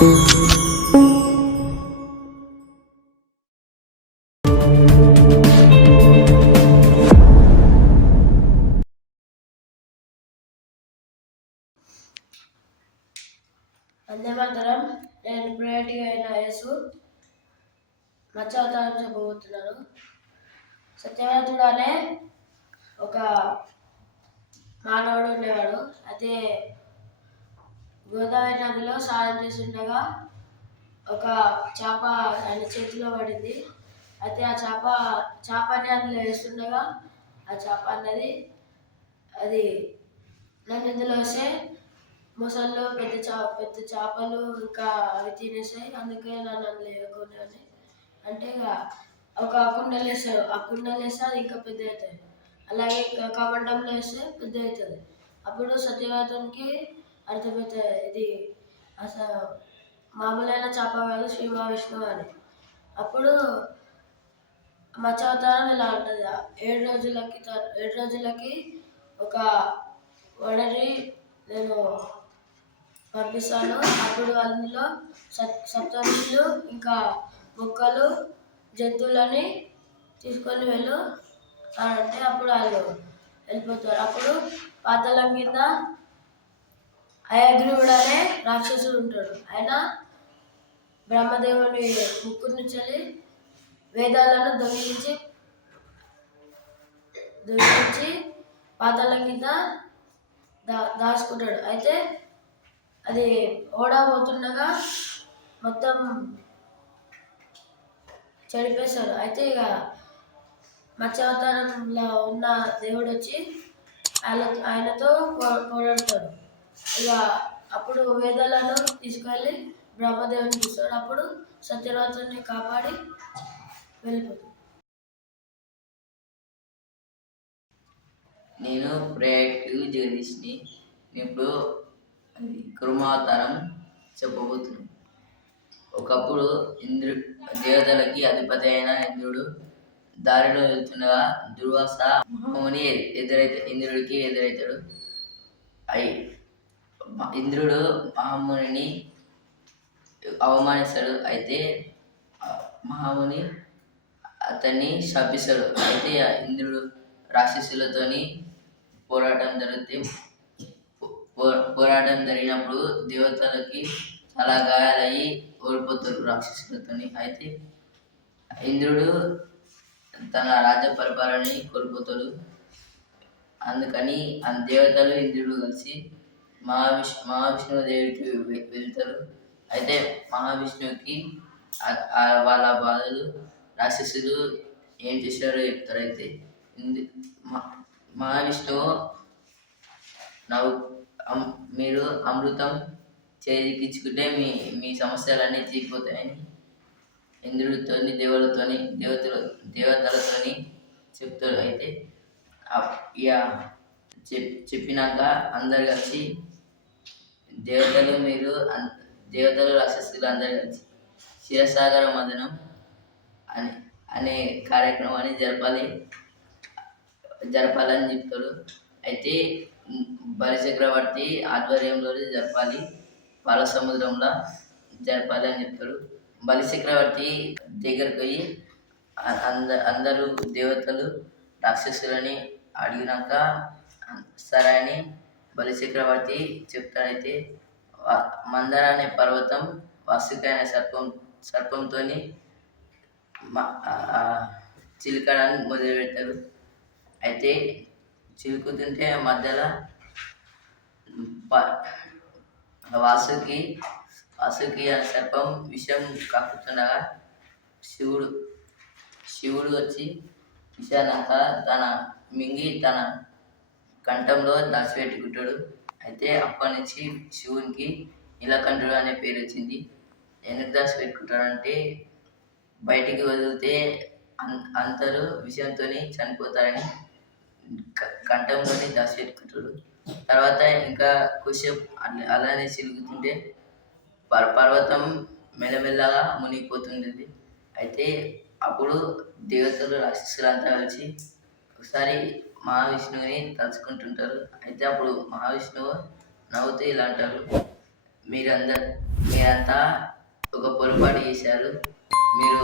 వందేమాతరం. నేను ప్రియటిగా అయిన యేసు మత్స్యావతారం చెప్పబోతున్నాను. సత్యవ్రతుడు అనే ఒక మానవుడు ఉండేవాడు. అయితే గోదావరి నదిలో స్నానం చేస్తుండగా ఒక చేప ఆయన చేతిలో పడింది. అయితే ఆ చేపని అందులో వేస్తుండగా ఆ చేప అన్నది అది నదిలో వస్తే మొసళ్ళు పెద్ద చేపలు ఇంకా అవి తినేస్తాయి. అందుకే నన్ను అందులో వేయకూడదని అంటే ఇక ఒక కుండలు వేస్తారు. ఆ కుండలు వేస్తే అది ఇంకా పెద్ద అవుతుంది. అలాగే కమండంలో వేస్తే పెద్ద అవుతుంది. అప్పుడు సత్యవ్రతునికి అర్థమవుతుంది ఇది అసలు మామూలైన చేప కాదు, శ్రీ మహావిష్ణువు అని. అప్పుడు మత్స్యావతారం ఇలా ఉంటుంది. 7 రోజులకి ఒక వడరి నేను పంపిస్తాను. అప్పుడు అందులో సప్తఋషులు ఇంకా మొక్కలు జంతువులని తీసుకొని వెళ్ళు అంటే అప్పుడు వాళ్ళు వెళ్ళిపోతారు. అప్పుడు పాతాళం కింద హయగ్రీవుడు అనే రాక్షసుడు ఉంటాడు. ఆయన బ్రహ్మదేవుని ముక్కు నుంచి వేదాలను దొంగిలించి పాతాళం కింద దాచుకుంటాడు. అయితే అది ఓడబోతుండగా మొత్తం చెడిపేశాడు. అయితే ఇక మత్స్యావతారంలో ఉన్న దేవుడు వచ్చి ఆయనతో పోరాడతాడు. ఇక అప్పుడు వేదాలను తీసుకెళ్ళి బ్రహ్మదేవునికి ఇస్తాడు. అప్పుడు సత్యవ్రతుని కాపాడి వెళ్ళిపోతాడు. నేను ప్రయాక్టివ్ జర్నలిస్ట్ని. ఇప్పుడు కుర్మావతారం చెప్పబోతున్నాను. ఒకప్పుడు దేవతలకి అధిపతి అయిన ఇంద్రుడు దారిలో వెళ్తుండగా దుర్వాస మహాముని ఇంద్రుడికి ఎదురవుతాడు. ఇంద్రుడు మహామునిని అవమానిస్తాడు. అయితే మహాముని అతన్ని శపిస్తాడు. అయితే ఇంద్రుడు రాక్షసులతోని పోరాటం జరిగినప్పుడు దేవతలకి చాలా గాయాలయ్యి ఓడిపోతారు రాక్షసులతోని. అయితే ఇంద్రుడు తన రాజ్య పరిపాలనని కోల్పోతాడు. అందుకని దేవతలు ఇంద్రుడు కలిసి మహావిష్ణువు దేవుడికి వెళ్తారు. అయితే మహావిష్ణువుకి వాళ్ళ బాధలు రాక్షసులు ఏం చేశారో చెప్తారు. అయితే మహావిష్ణువు మీరు అమృతం చేజిక్కించుకుంటే మీ సమస్యలన్నీ తీరిపోతాయని ఇంద్రుడితోని దేవతలతోని చెప్తాడు. అయితే ఇక చెప్పినాక అందరు కలిసి దేవతలు రాక్షసులు అందరు కలిసి క్షీరసాగర మదనం అనే కార్యక్రమాన్ని జరపాలని చెప్తాడు. అయితే బలిచక్రవర్తి ఆధ్వర్యంలో జరపాలి, పాల సముద్రంలో జరపాలి అని చెప్తాడు. బలిచక్రవర్తి దగ్గరకు పోయి అందరూ దేవతలు రాక్షసులని అడిగినాక సరే అని బలిచక్రవర్తి చెప్తాడైతే మందర అనే పర్వతం వాసుకి అనే సర్పంతో చిలుకడానికి మొదలు పెడతారు. అయితే చిలుకుతుంటే మధ్యలో వాసుకి ఆ సర్పం విషం కక్కుతుండగా శివుడు వచ్చి విషానంక మింగి తన కంఠంలో దాచిపెట్టుకుంటాడు. అయితే అప్పటి నుంచి శివునికి నీలకంఠుడు అనే పేరు వచ్చింది. ఎందుకు దాచిపెట్టుకుంటాడంటే బయటికి వదిలితే అందరూ విషయంతో చనిపోతారని కంఠంలోనే దాచిపెట్టుకుంటాడు. తర్వాత ఇంకా కొద్దిసేపు అలానే చిలుగుతుంటే పర్వతం మెల్లమెల్లగా మునిగిపోతుంటుంది. అయితే అప్పుడు దేవతలు రాక్షసులంతా కలిసి ఒకసారి మహావిష్ణువుని తలుచుకుంటుంటారు. అయితే అప్పుడు మహావిష్ణువు నవ్వుతూ ఇలా అంటారు, మీరంతా ఒక పొరపాటు చేశారు. మీరు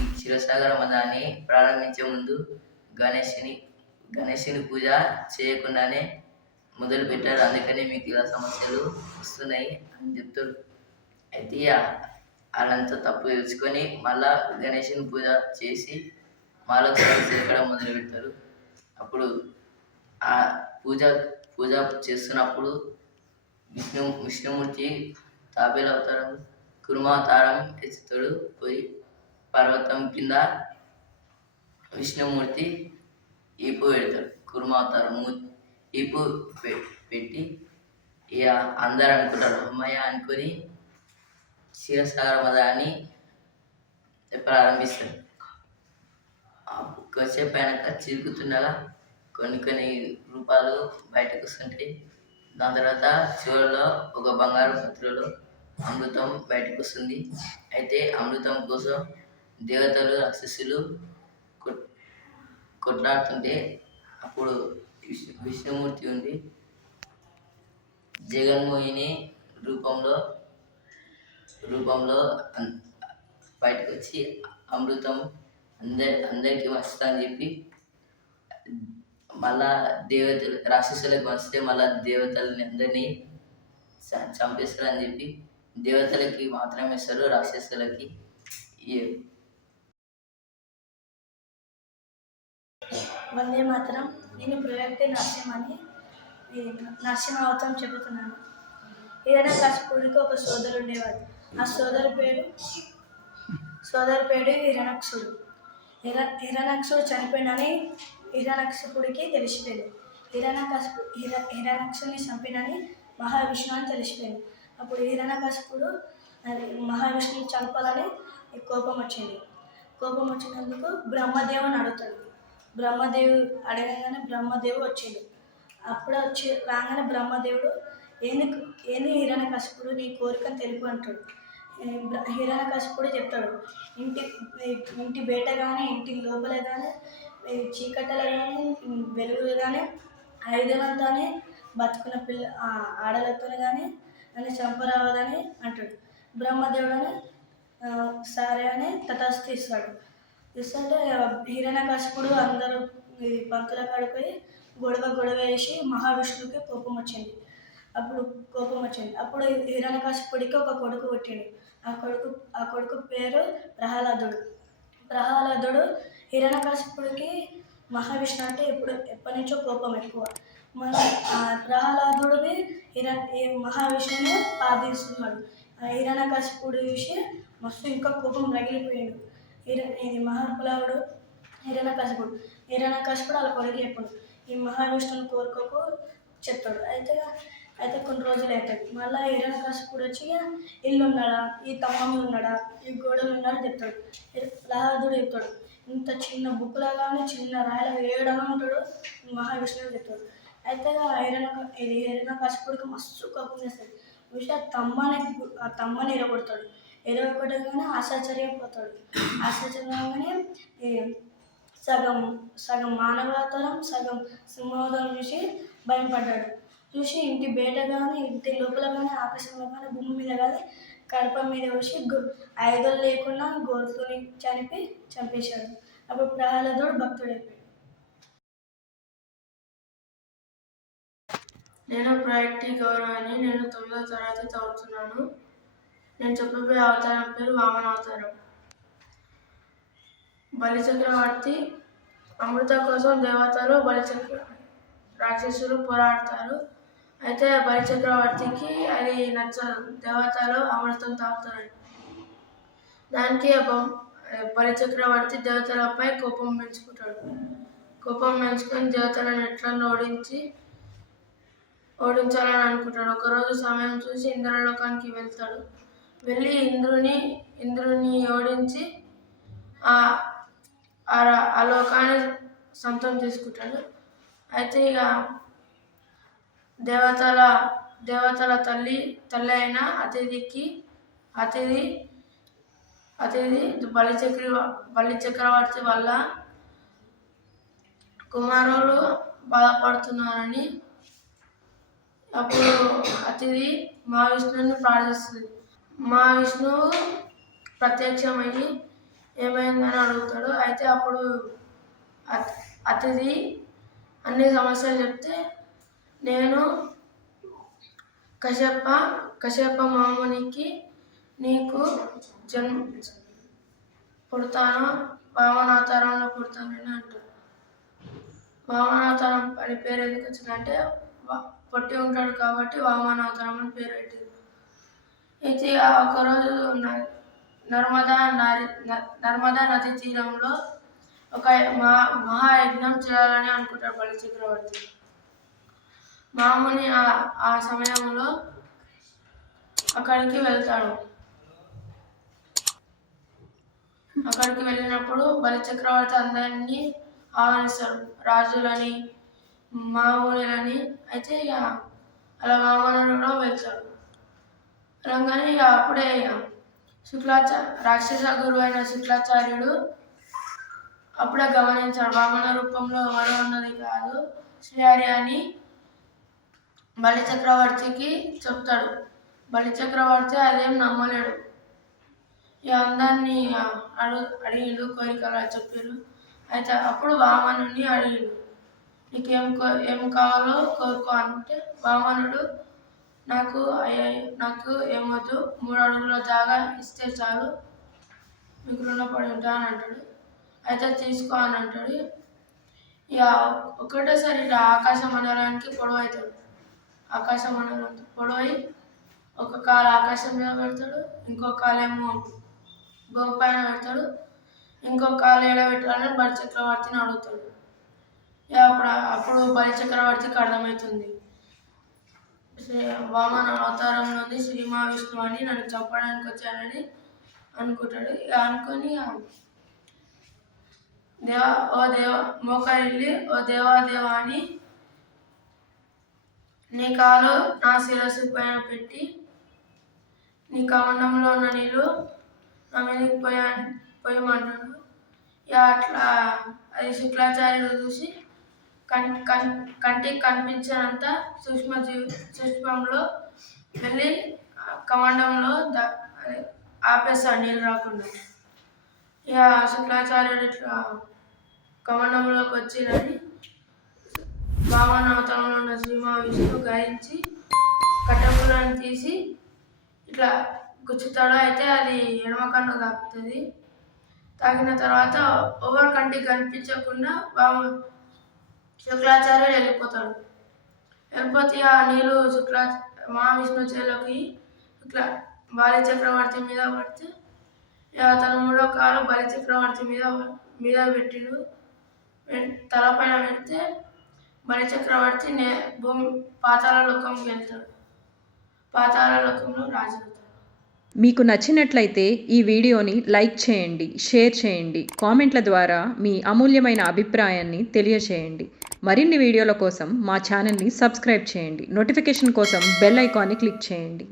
ఈ క్షీరసాగర మదాన్ని ప్రారంభించే ముందు గణేశుని పూజ చేయకుండానే మొదలు పెట్టారు. అందుకని మీకు ఇలా సమస్యలు వస్తున్నాయి అని చెప్తారు. అయితే వాళ్ళంతా తప్పు తెలుసుకొని మళ్ళా గణేశుని పూజ చేసి మాలో చిలకడం మొదలు పెడతారు. అప్పుడు ఆ పూజ చేస్తున్నప్పుడు విష్ణుమూర్తి తాబేలు అవతారం కుర్మావతారం ఎత్తుతాడు. పోయి పర్వతం కింద విష్ణుమూర్తి ఈపు పెడతాడు. కుర్మావతారం ఈపు పెట్టి ఇక అందరు అనుకుంటారు అమ్మయ్య అనుకొని క్షీరసాగర మదాన్ని ప్రారంభిస్తాడు. కొద్దిసేపు అయినాక చిరుకుతుండగా కొన్ని రూపాలు బయటకు వస్తుంటాయి. దాని తర్వాత చివరిలో ఒక బంగారు పత్రిలో అమృతం బయటకు వస్తుంది. అయితే అమృతం కోసం దేవతలు రాక్షసులు కొట్లాడుతుంటే అప్పుడు విష్ణుమూర్తి ఉండి జగన్మోహిని రూపంలో బయటకు వచ్చి అమృతం అందరికీ వస్తా అని చెప్పి మళ్ళా రాక్షసులకు వస్తే మళ్ళా దేవతలని అందరినీ చంపేస్తారని చెప్పి దేవతలకి మాత్రమే ఇస్తారు, రాక్షసులకి వందే మాత్రం. నేను ప్రొజెక్ట్ నరసింహ అవతారం చెబుతున్నాను. హిరణ్యకశిపుడికి ఒక సోదరు ఉండేవాడు. ఆ సోదరు పేరు హిరణ్యాక్షుడు. హిరణ్యాక్షుడు చనిపోయినని హిరణ్యకశిపుడికి తెలిసిపోయింది. హిరణ్యాక్షుడిని చంపినని మహావిష్ణువు అని తెలిసిపోయింది. అప్పుడు హిరణ్యకశిపుడు మహావిష్ణువుని చంపాలని కోపం వచ్చినందుకు బ్రహ్మదేవుని అడుగుతాడు. బ్రహ్మదేవుడు అడగగానే బ్రహ్మదేవుడు వచ్చిండు. అప్పుడు రాగానే బ్రహ్మదేవుడు ఏంది హిరణ్యకశిపుడు నీ కోరికను తెలుపు అంటాడు. హిరణ్యకశిపుడు చెప్తాడు, ఇంటి బయట కానీ ఇంటి లోపల కానీ చీకట్టలు కానీ వెలుగులు కానీ ఐదులంతానే బతుకున్న ఆడలతో కానీ అని చంపరావదని అంటాడు. బ్రహ్మదేవుడని సరే అని తటస్థ ఇస్తాడు. ఇస్తుంటే హిరణ్యకశిపుడు అందరూ పంతుల కాడిపోయి గొడవ వేసి మహావిష్ణువుకి కోపం వచ్చింది. అప్పుడు హిరణ్యకశిపుడికి ఒక కొడుకు పుట్టిండు. ఆ కొడుకు పేరు ప్రహ్లాదుడు. హిరణ్యకశిపుడికి మహావిష్ణువు అంటే ఎప్పటి నుంచో కోపం ఎక్కువ. ప్రహ్లాదుడిని మహావిష్ణువుని ప్రార్థిస్తున్నాడు. హిరణ్యకశిపుడు చూసి మస్తు ఇంకా కోపం రగిలిపోయాడు. మహాప్రహ్లాదుడు హిరణ్యకశిపుడు వాళ్ళ కొడుకు చెప్పాడు, ఈ మహావిష్ణువుని కోరుకోకు చెప్తాడు. అయితే కొన్ని రోజులు అవుతాయి. మళ్ళీ హిరణ్యకశిపుడు వచ్చి ఇల్లు ఉన్నాడా, ఈ తమ్మంలో ఉన్నాడా, ఈ గోడలు ఉన్నాడా చెప్తాడు. ప్రహ్లాదుడు చెప్తాడు, ఇంత చిన్న బుక్లో కానీ చిన్న రాయలు వేయడమే ఉంటాడు మహావిష్ణువు చెప్తాడు. అయితే హిరణ్యకశిపుడికి మస్తు కోపం చేస్తాడు. విషయం తమ్మని ఎరగొడతాడు. ఎరగొట్టగానే ఆశ్చర్యపోతాడు. ఆశ్చర్యంగానే సగం మానవావతారం సగం సింహావతారం చూసి భయపడ్డాడు. చూసి ఇంటి బయట కానీ ఇంటి లోపల కానీ ఆకాశంలో కానీ భూమి మీద కానీ కడప మీద వచ్చి ఆయుధాలు లేకుండా గోరుతోని చంపేశాడు. అప్పుడు ప్రహ్లాదుడు భక్తుడైపోయాడు. నేను ప్రాయక్టి గౌరవాన్ని. నేను 9వ తరగతి చదువుతున్నాను. నేను చెప్పబోయే అవతారం పేరు వామన అవతారం. బలిచక్రవర్తి అమృతం కోసం దేవతలు రాక్షసులు పోరాడతారు. అయితే బలిచక్రవర్తికి అది నచ్చదు, దేవతలు అమృతం తాగుతారని. దానికి బలిచక్రవర్తి దేవతలపై కోపం పెంచుకొని దేవతలను ఎట్లన్నా ఓడించాలని అనుకుంటాడు. ఒకరోజు సమయం చూసి ఇంద్రలోకానికి వెళ్తాడు. వెళ్ళి ఇంద్రుని ఓడించి ఆ లోకాన్ని సొంతం చేసుకుంటాడు. అయితే ఇక దేవతల తల్లి అయిన అతిథి బలిచక్రవర్తి వల్ల కుమారులు బాధపడుతున్నారని అప్పుడు అతిథి మహావిష్ణువుని ప్రార్థిస్తుంది. మహావిష్ణువు ప్రత్యక్షమయ్యి ఏమైందని అడుగుతాడు. అయితే అప్పుడు అతిథి అన్ని సమస్యలు చెప్తే, నేను కశ్యప మహామునికి నీకు పుడతాను, వామనావతారంలో పుడతానని అంటాడు. వామనావతారం అని పేరు ఎందుకు వచ్చిందంటే పొట్టి ఉంటాడు కాబట్టి వామనావతారం అని పేరు పెట్టింది. అయితే ఒకరోజు నర్మదా నది తీరంలో ఒక మహాయజ్ఞం చేయాలని అనుకుంటాడు బలి చక్రవర్తి. మాముని ఆ సమయంలో అక్కడికి వెళ్తాడు. అక్కడికి వెళ్ళినప్పుడు బలి చక్రవర్తి అందరినీ ఆహ్వానిస్తాడు, రాజులని, మామూలులని. అయితే ఇక అలా వామనుడు కూడా వెళ్తాడు. వెళ్ళగానే ఇక అప్పుడే రాక్షస గురువు అయిన శుక్లాచార్యుడు అప్పుడే గమనించాడు, వామన రూపంలో ఎవరో ఉన్నది కాదు శ్రీహరి అని బలి చక్రవర్తికి చెప్తాడు. బలి చక్రవర్తి అదేం నమ్మలేడు. ఇక అందరినీ అడిగిండు, కోరికలు చెప్పారు. అయితే అప్పుడు వామనుని అడిగిండు, ఏం కావాలో కోరుకో అంటే వామనుడు నాకు ఏమొద్దు, 3 అడుగుల జాగా ఇస్తే చాలు, మీకు రుణపడి ఉంటా అని అంటాడు. అయితే తీసుకో అని అంటాడు. ఇక ఒకటేసారి ఇట్లా ఆకాశ మండలానికి పొడవవుతాడు. ఆకాశ మండలంతో పొడవై ఒక కాలు ఆకాశం మీద పెడతాడు, ఇంకో కాలేమో గోపు పైన పెడతాడు, ఇంకో కాలు ఏడ పెట్టాలని బలి చక్రవర్తిని అడుగుతాడు. అప్పుడు బలి చక్రవర్తికి అర్థమవుతుంది, వామన అవతారం నుండి శ్రీ మహావిష్ణువు అని నన్ను చంపడానికి వచ్చానని అనుకుంటాడు. అనుకొని మోకరిల్లి ఓ దేవా అని నీ కాలు నా శిరస్సు పైన పెట్టి నీ కమండంలో ఉన్న నీళ్ళు నా మీదకి పోయమంటాడు. అట్లా అది శుక్లాచార్యుడు చూసి కంటికి కనిపించినంత సూక్ష్మంలో వెళ్ళి కమండంలో ఆపేస్తాడు నీళ్ళు రాకుండా. ఇక శుక్లాచార్యుడు ఇట్లా కమండంలోకి వచ్చినని వామన అవతారంలో ఉన్న శ్రీ మహావిష్ణువు గ్రహించి కట్టెపులను తీసి ఇట్లా గుచ్చుతాడు. అయితే అది ఎడమ కన్ను తాకుతుంది. తాకిన తర్వాత ఎవరి కంటికి కనిపించకుండా శుక్లాచార్యుడు వెళ్ళిపోతే ఆ నీళ్ళు మహావిష్ణువు చేలోకి ఇట్లా బలి చక్రవర్తి మీద పడితే అతను 3వ కాలు బలి చక్రవర్తి మీద పెట్టిడు. తలపైన పెడితే బలి చక్రవర్తి పాతాళ లోకంకి వెళ్తాడు. పాతాళ లోకంలో రాజు అవుతాడు. మీకు నచ్చినట్లయితే ఈ వీడియోని లైక్ చేయండి, షేర్ చేయండి, కామెంట్ల ద్వారా మీ అమూల్యమైన అభిప్రాయాన్ని తెలియచేయండి. మరిన్ని వీడియోల కోసం మా ఛానల్ని సబ్స్క్రైబ్ చేయండి. నోటిఫికేషన్ కోసం బెల్ ఐకాన్ని క్లిక్ చేయండి.